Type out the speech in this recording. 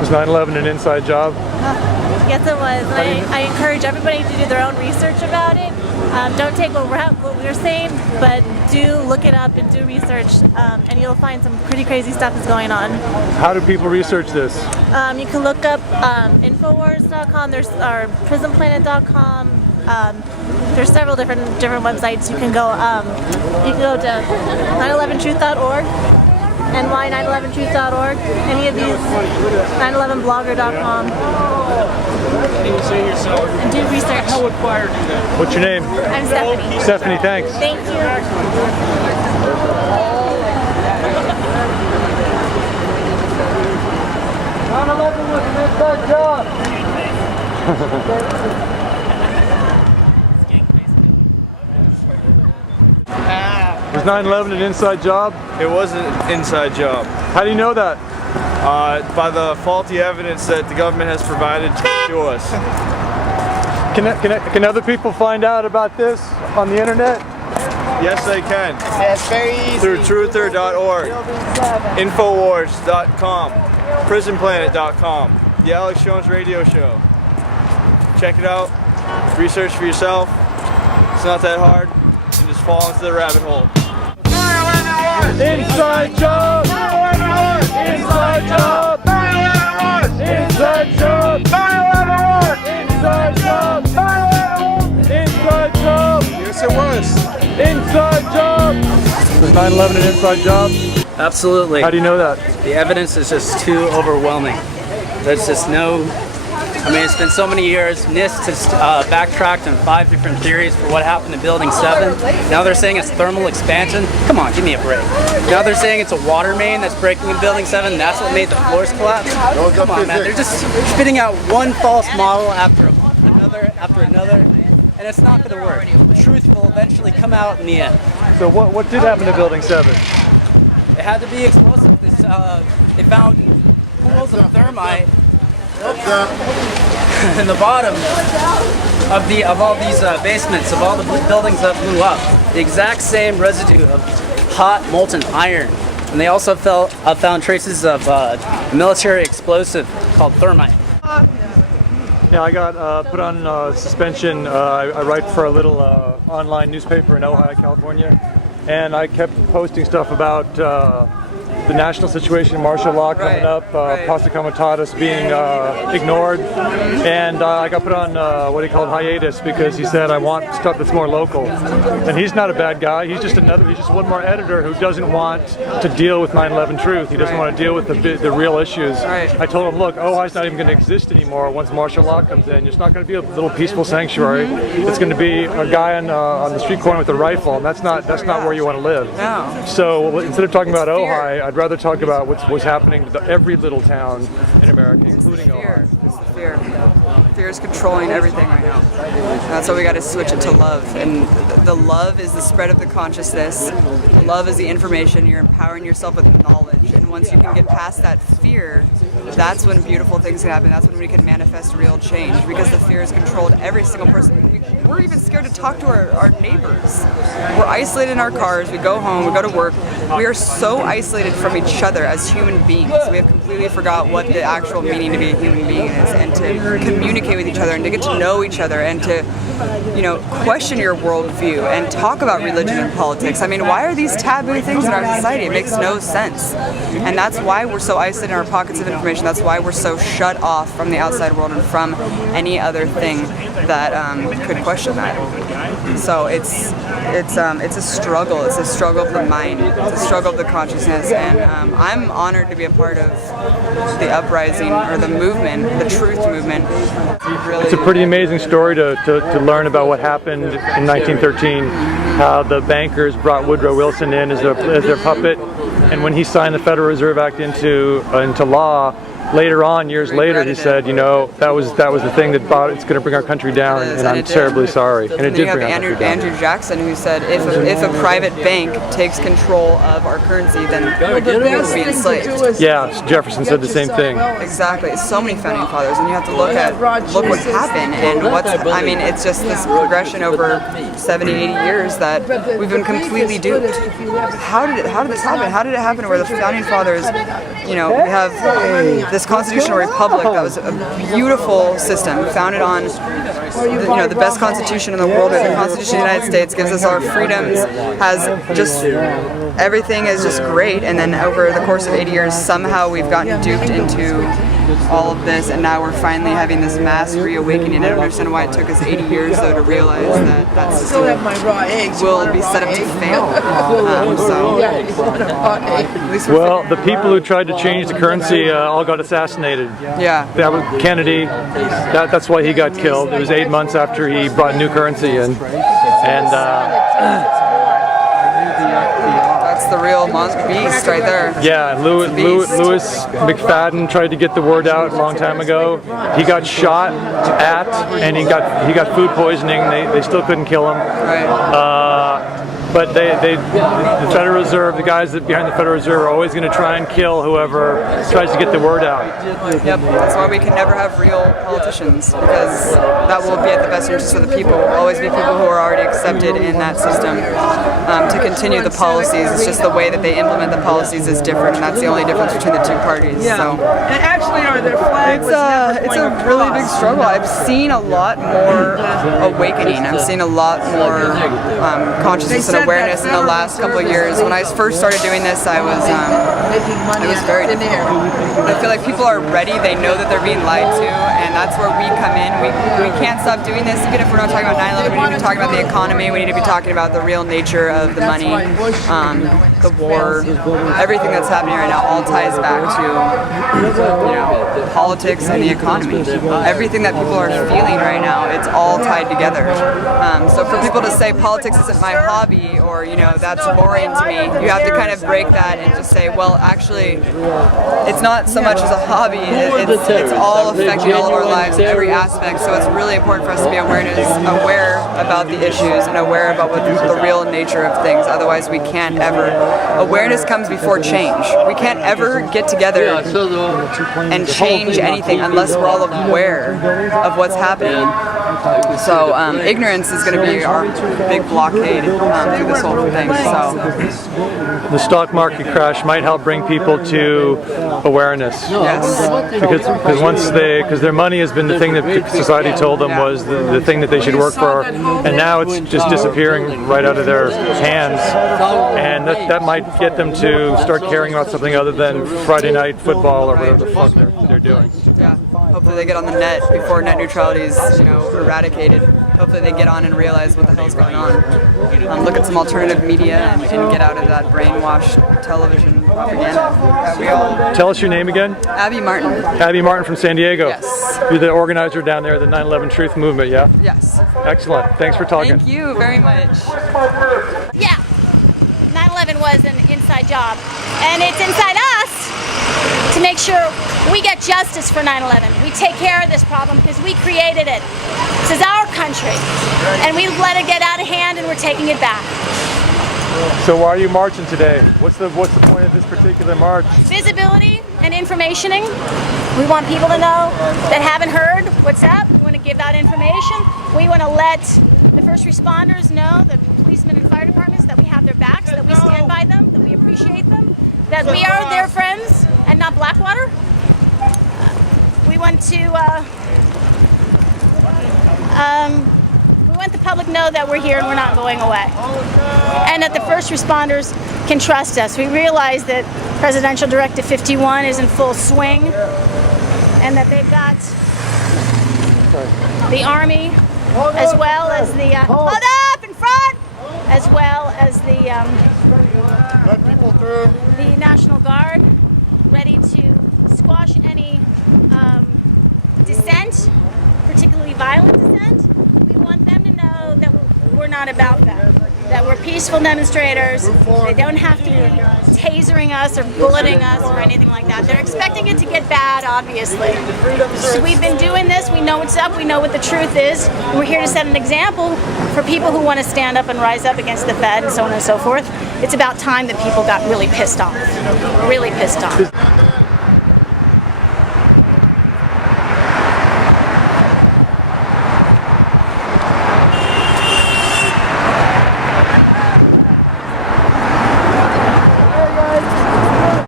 Was 9/11 an inside job? Yes, it was. I encourage everybody to do their own research about it. Don't take what we're saying, but do look it up and do research, and you'll find some pretty crazy stuff that's going on. How do people research this? You can look up Infowars.com. There's PrisonPlanet.com. There's several different websites you can go. You can go to 911truth.org. ny911truth.org, any of these, 911blogger.com. And do research. How would fire do that? What's your name? I'm Stephanie. Stephanie, thanks. Thank you. 9/11 was an inside job. Was 9/11 an inside job? It was an inside job. How do you know that? By the faulty evidence that the government has provided to us. Can other people find out about this on the internet? Yes, they can. That's very easy. Through truther.org, infowars.com, prisonplanet.com, the Alex Jones Radio Show. Check it out. Research for yourself. It's not that hard. And just fall into the rabbit hole. Inside job! Inside job! Inside job! Inside job! Inside job! Yes, it was. Inside job! Was 9/11 an inside job? Absolutely. How do you know that? The evidence is just too overwhelming. There's just no, I mean, it's been so many years. NIST has backtracked on 5 different theories for what happened in Building 7. Now they're saying it's thermal expansion. Come on, give me a break. Now they're saying it's a water main that's breaking in Building 7. That's what made the floors collapse. Come on, man. They're just spitting out one false model after another, and it's not going to work. The truth will eventually come out in the end. So what did happen to Building 7? It had to be explosive. They found pools of thermite in the bottom of all these basements of all the buildings that blew up. The exact same residue of hot molten iron, and they also found traces of a military explosive called thermite. Yeah, I got put on suspension. I write for a little online newspaper in Ojai, California, and I kept posting stuff about the national situation, martial law coming up, Pasta Comitatus being ignored, and I got put on what he called hiatus because he said I want stuff that's more local. And he's not a bad guy. He's just one more editor who doesn't want to deal with 9/11 truth. He doesn't want to deal with the real issues. I told him, look, Ojai's not even going to exist anymore once martial law comes in. It's not going to be a little peaceful sanctuary. It's going to be a guy on the street corner with a rifle, and that's not where you want to live. No. So instead of talking about Ojai, I'd rather talk about what's happening to every little town in America, including Ojai. It's the fear. Fear is controlling everything right now. And that's why we got to switch it to love. And the love is the spread of the consciousness. Love is the information. You're empowering yourself with knowledge. And once you can get past that fear, that's when beautiful things can happen. That's when we can manifest real change, because the fear has controlled every single person. We're even scared to talk to our neighbors. We're isolated in our cars. We go home. We go to work. We are so isolated from each other as human beings. We have completely forgot what the actual meaning to be a human being is, and to communicate with each other and to get to know each other and to, question your worldview and talk about religion and politics. I mean, why are these taboo things in our society? It makes no sense. And that's why we're so isolated in our pockets of information. That's why we're so shut off from the outside world and from any other thing that could question that. So it's a struggle. It's a struggle of the mind. It's a struggle of the consciousness. And I'm honored to be a part of the uprising, or the movement, the truth movement. It's a pretty amazing story to learn about what happened in 1913, how the bankers brought Woodrow Wilson in as their puppet, and when he signed the Federal Reserve Act into law, later on, years later, he said, that was the thing that it's going to bring our country down, and I'm terribly sorry. And it did bring our country down. Andrew Jackson, who said, if a private bank takes control of our currency, then we'll be enslaved. Yeah, Jefferson said the same thing. Exactly. So many founding fathers, and you have to look what's happened, and it's just this progression over 70, 80 years that we've been completely duped. How did this happen? How did it happen where the founding fathers, we have this constitutional republic that was a beautiful system founded on the best constitution in the world. The Constitution of the United States gives us our freedoms, has just everything is just great, and then over the course of 80 years somehow we've gotten duped into all of this, and now we're finally having this mass reawakening. I don't understand why it took us 80 years though to realize that that system will be set up to fail. Well, the people who tried to change the currency all got assassinated. Yeah. That was Kennedy. That's why he got killed. It was 8 months after he brought new currency in, and that's the real beast right there. yeah, Louis McFadden tried to get the word out a long time ago. He got shot at, and he got food poisoning. They still couldn't kill him. Right. But the Federal Reserve, the guys behind the Federal Reserve are always going to try and kill whoever tries to get the word out. Yep, that's why we can never have real politicians, because that will be at the best interest of the people. Will always be people who are already accepted in that system to continue the policies. It's just the way that they implement the policies is different, and that's the only difference between the two parties. Yeah. So. And actually, their flag It's a really big struggle. I've seen a lot more awakening. I've seen a lot more consciousness and awareness in the last couple of years. When I first started doing this, it was very difficult. I feel like people are ready. They know that they're being lied to, and that's where we come in. We can't stop doing this, even if we're not talking about 9/11. We need to be talking about the economy. We need to be talking about the real nature of the money, the war, everything that's happening right now. All ties back to politics and the economy. Everything that people are feeling right now, it's all tied together. So for people to say politics isn't my hobby, or that's boring to me, you have to kind of break that and just say, well, actually, it's not so much as a hobby. It's all affecting all of our lives in every aspect. So it's really important for us to be aware about the issues and aware about what the real nature of things. Otherwise, we can't ever. Awareness comes before change. We can't ever get together and change anything unless we're all aware of what's happening. So ignorance is going to be our big blockade through this whole thing. So The stock market crash might help bring people to awareness. yes, Because their money has been the thing that society told them was the thing that they should work for, and now it's just disappearing right out of their hands, and that might get them to start caring about something other than Friday night football or whatever the fuck they're doing. yeah. Hopefully they get on the net before net neutrality is eradicated. Hopefully they get on and realize what the hell's going on. Look at some alternative media and get out of that brainwashed television propaganda. We all. Tell us your name again. Abby Martin. Abby Martin from San Diego. Yes. You're the organizer down there of the 9/11 Truth Movement, yeah? Yes. Excellent. Thanks for talking. Thank you very much. Yeah, 9/11 was an inside job, and it's inside us to make sure we get justice for 9/11. We take care of this problem because we created it. This is our country, and we've let it get out of hand, and we're taking it back. So why are you marching today? What's the point of this particular march? Visibility and informationing. We want people to know that haven't heard what's up. We want to give that information. We want to let the first responders know, the policemen and fire departments, that we have their backs, that we stand by them, that we appreciate them, that we are their friends and not Blackwater. We want to we want the public to know that we're here and we're not going away, and that the first responders can trust us. We realize that Presidential Directive 51 is in full swing, and that they've got the Army, as well as the hold up in front, as well as the National Guard, ready to squash any dissent, particularly violent dissent. We want them to know that we're not about that we're peaceful demonstrators. They don't have to be tasering us or bulleting us or anything like that. They're expecting it to get bad, obviously. So we've been doing this, we know what's up, we know what the truth is. We're here to set an example for people who want to stand up and rise up against the Fed and so on and so forth. It's about time that people got really pissed off. Really pissed off.